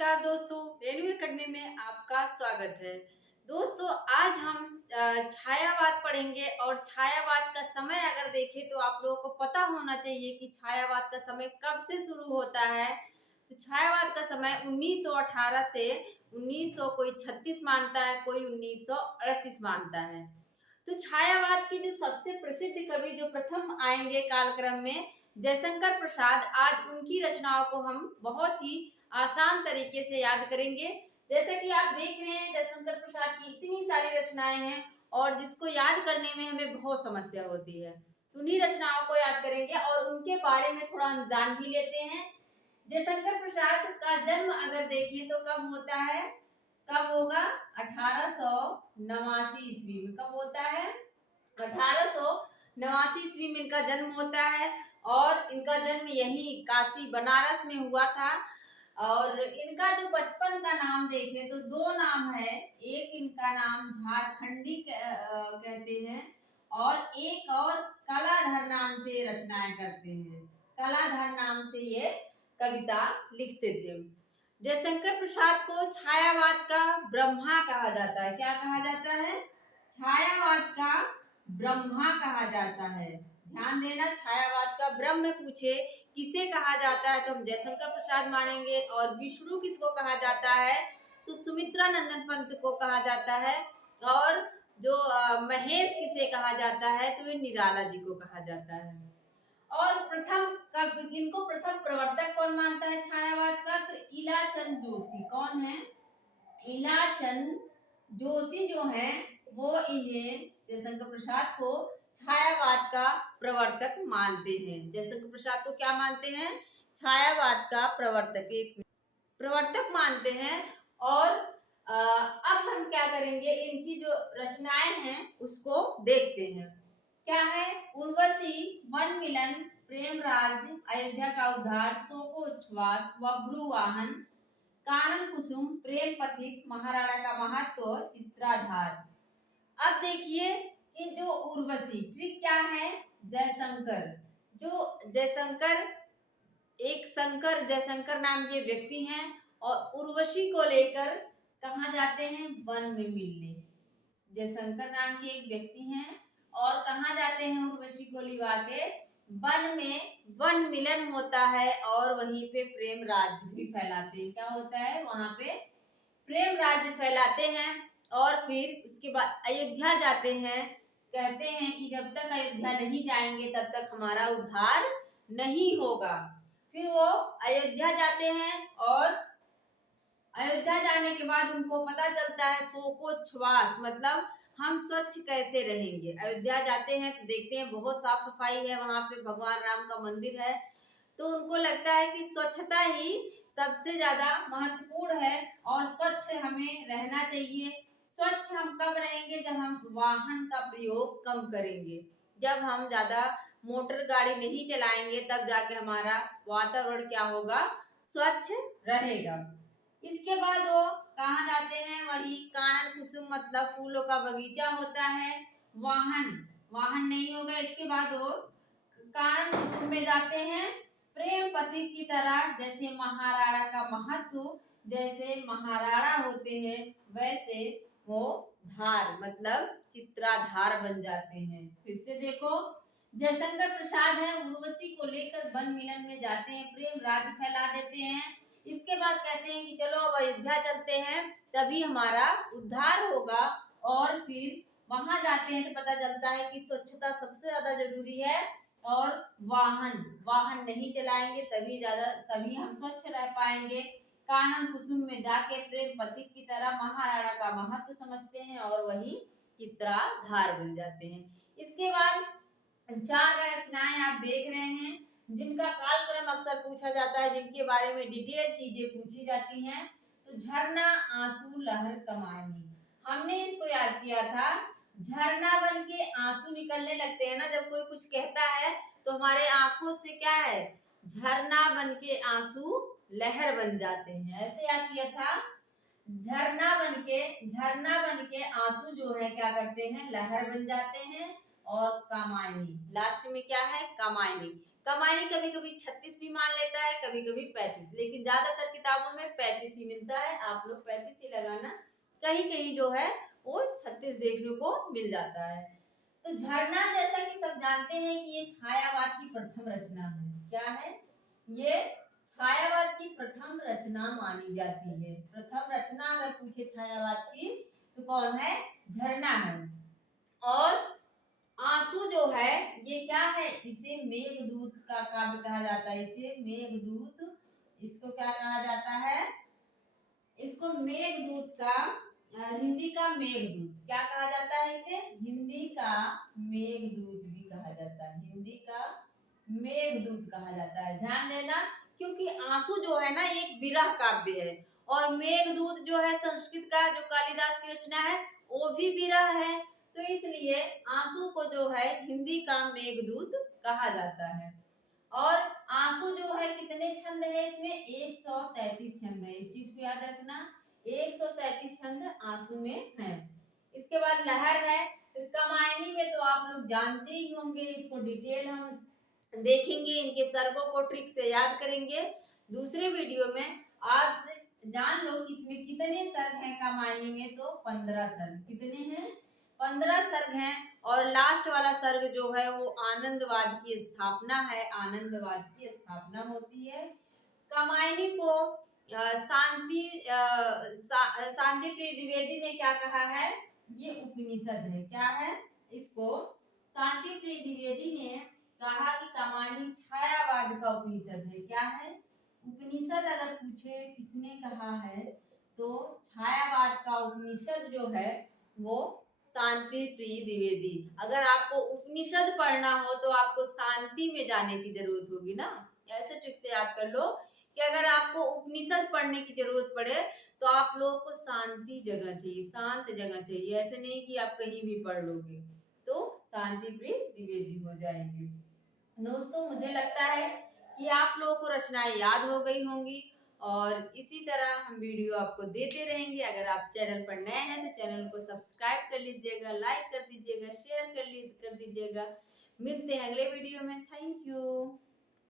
नमस्कार दोस्तों, रेणु एकेडमी में आपका स्वागत है। दोस्तों, आज हम छायावाद पढ़ेंगे और छायावाद का समय अगर देखें तो आप लोगों को पता होना चाहिए कि छायावाद का समय कब से शुरू होता है। तो छायावाद का समय 1918 से 1900 कोई 36 मानता है, कोई 1938 मानता है। तो छायावाद की जो सबसे प्रसिद्ध कवि जो प्रथम आएंगे कालक्रम में, जयशंकर प्रसाद। आज उनकी रचनाओं को हम बहुत ही आसान तरीके से याद करेंगे। जैसे कि आप देख रहे हैं, जयशंकर प्रसाद की इतनी सारी रचनाएं हैं और जिसको याद करने में हमें बहुत समस्या होती है। तो उन्हीं रचनाओं को याद करेंगे और उनके बारे में थोड़ा हम जान भी लेते हैं। जयशंकर प्रसाद का जन्म अगर देखें तो कब होता है, कब होगा? 1889 ईस्वी में। कब होता है? 1889 ईस्वी में इनका जन्म होता है और इनका जन्म यही काशी बनारस में हुआ था। और इनका जो बचपन का नाम देखें तो दो नाम है। एक इनका नाम झारखंडी कहते हैं और एक और कलाधर नाम से रचनाएं करते हैं। कलाधर नाम से ये कविता लिखते थे। जयशंकर प्रसाद को छायावाद का ब्रह्मा कहा जाता है। क्या कहा जाता है? छायावाद का ब्रह्मा कहा जाता है। ध्यान देना, छायावाद का ब्रह्म पूछे किसे कहा जाता है तो हम जयशंकर प्रसाद मानेंगे। और विष्णु किसको कहा जाता है तो सुमित्रा नंदन पंत को कहा जाता है। और जो महेश किसे कहा जाता है तो ये निराला जी को कहा जाता है। और इनको प्रथम प्रवर्तक कौन मानता है छायावाद का? तो इलाचंद जोशी। कौन है? इलाचंद जोशी जो है वो इन्हें, जयशंकर प्रसाद को, छायावाद का प्रवर्तक मानते हैं। जयशंकर प्रसाद को क्या मानते हैं? छायावाद का प्रवर्तक मानते हैं। और अब हम क्या करेंगे, इनकी जो रचनाएं हैं उसको देखते हैं। क्या है? उर्वशी, वन मिलन, प्रेमराज, अयोध्या का उद्धार, शोक उच्छ्वास, बभ्रुवाहन, कानन कुसुम, प्रेम पथिक, महाराणा का महत्व, चित्राधार। अब देखिए कि जो उर्वशी, ट्रिक क्या है? जयशंकर नाम के व्यक्ति हैं और उर्वशी को लेकर कहाँ जाते हैं? वन में मिलने। जयशंकर नाम के एक व्यक्ति हैं और कहाँ जाते हैं उर्वशी को लिवा के? वन में वन मिलन होता है और वहीं पे प्रेम राज्य भी फैलाते हैं। क्या होता है? वहां पे प्रेम राज्य फैलाते हैं। और फिर उसके बाद अयोध्या जाते हैं। कहते हैं कि जब तक अयोध्या नहीं जाएंगे तब तक हमारा उद्धार नहीं होगा। फिर वो अयोध्या जाते हैं और अयोध्या जाने के बाद उनको पता चलता है शोकोच्छ्वास, मतलब हम स्वच्छ कैसे रहेंगे। अयोध्या जाते हैं तो देखते हैं बहुत साफ सफाई है, वहां पे भगवान राम का मंदिर है। तो उनको लगता है कि स्वच्छता ही सबसे ज्यादा महत्वपूर्ण है और स्वच्छ हमें रहना चाहिए। स्वच्छ हम कब रहेंगे? जब हम वाहन का प्रयोग कम करेंगे, जब हम ज्यादा मोटर गाड़ी नहीं चलाएंगे, तब जाके हमारा वातावरण क्या होगा? स्वच्छ रहेगा। इसके बाद वो कहाँ जाते हैं? वही कानन कुसुम, मतलब फूलों का बगीचा होता है। वाहन नहीं होगा। इसके बाद वो कानन कुसुम में जाते हैं। प्रेम पति की तरह, जैसे महाराणा का महत्व, जैसे महाराणा होते हैं वैसे वो धार, मतलब चित्राधार बन जाते हैं। फिर से देखो, जयशंकर प्रसाद है, उर्वशी को लेकर वन मिलन में जाते हैं, प्रेम राज्य फैला देते हैं। इसके बाद कहते हैं कि चलो अब अयोध्या चलते हैं, तभी हमारा उद्धार होगा। और फिर वहां जाते हैं तो पता चलता है कि स्वच्छता सबसे ज्यादा जरूरी है और वाहन नहीं चलाएंगे तभी हम स्वच्छ रह पाएंगे। कानन कुसुम में जाके प्रेम पथिक की तरह महाराणा का महत्व समझते हैं और वही चित्राधार बन जाते हैं। इसके बाद 4 रचनाएं आप देख रहे हैं जिनका कालक्रम अक्सर पूछा जाता है, जिनके बारे में डिटेल चीजें पूछी जाती हैं। तो झरना, आंसू, लहर, कमानी, हमने इसको याद किया था। झरना बन के आंसू निकलने लगते हैं ना, जब कोई कुछ कहता है तो हमारे आंखों से क्या है? झरना बन के आंसू लहर बन जाते हैं, ऐसे याद किया था। झरना बन के आंसू जो है क्या करते हैं? लहर बन जाते हैं। और कामायनी, लास्ट में क्या है? कामायनी। कामायनी कभी कभी 36 भी मान लेता है, कभी कभी 35, लेकिन ज्यादातर किताबों में 35 ही मिलता है। आप लोग 35 ही लगाना, कहीं कहीं जो है वो 36 देखने को मिल जाता है। तो झरना जैसा कि सब जानते हैं कि ये छायावाद की प्रथम रचना है। क्या है ये? छायावाद की प्रथम रचना मानी जाती है। प्रथम रचना अगर पूछे छायावाद की तो कौन है? झरना है। और आंसू जो है ये क्या है? इसे मेघदूत का काव्य कहा जाता है। इसे मेघदूत, इसको क्या कहा जाता है? इसको मेघदूत का हिंदी का मेघदूत क्या कहा जाता है? इसे हिंदी का मेघदूत भी कहा जाता है। हिंदी का मेघदूत कहा जाता है। ध्यान देना, क्योंकि आंसू जो है ना एक विरह काव्य है, और मेघदूत जो है संस्कृत का जो कालिदास की रचना है वो भी विरह है। तो इसलिए आंसू को जो है हिंदी का मेघदूत कहा जाता है। और आंसू जो है कितने छंद है इसमें? 133 छंद है। इस चीज को याद रखना, 133 छंद आंसू में है। इसके बाद लहर है। तो कामायनी में तो आप लोग जानते ही होंगे, इसको डिटेल हम देखेंगे, इनके सर्गों को ट्रिक से याद करेंगे दूसरे वीडियो में। आज जान लो कि इसमें कितने सर्ग हैं कामायनी में। तो 15 सर्ग। कितने हैं? 15 सर्ग हैं। और लास्ट वाला सर्ग जो है वो आनंदवाद की स्थापना है। आनंदवाद की स्थापना होती है। कामायनी को शांति प्रिय द्विवेदी ने क्या कहा है? ये उपनिषद है। क्या है? इसको शांति प्रिय द्विवेदी ने कहा कि कामायनी छायावाद का उपनिषद है। क्या है? उपनिषद अगर पूछे किसने कहा है तो छायावाद का उपनिषद जो है वो शांति प्रिय द्विवेदी। अगर आपको उपनिषद पढ़ना हो तो आपको शांति में जाने की जरूरत होगी ना। ऐसे ट्रिक से याद कर लो कि अगर आपको उपनिषद पढ़ने की जरूरत पड़े तो आप लोगों को शांति जगह चाहिए, शांत जगह चाहिए। ऐसे नहीं कि आप कहीं भी पढ़ लोगे तो शांति प्रिय द्विवेदी हो जाएंगे। दोस्तों मुझे लगता है कि आप लोगों को रचनाएं याद हो गई होंगी, और इसी तरह हम वीडियो आपको देते रहेंगे। अगर आप चैनल पर नए हैं तो चैनल को सब्सक्राइब कर लीजिएगा, लाइक कर दीजिएगा, शेयर कर दीजिएगा। मिलते हैं अगले वीडियो में। Thank you.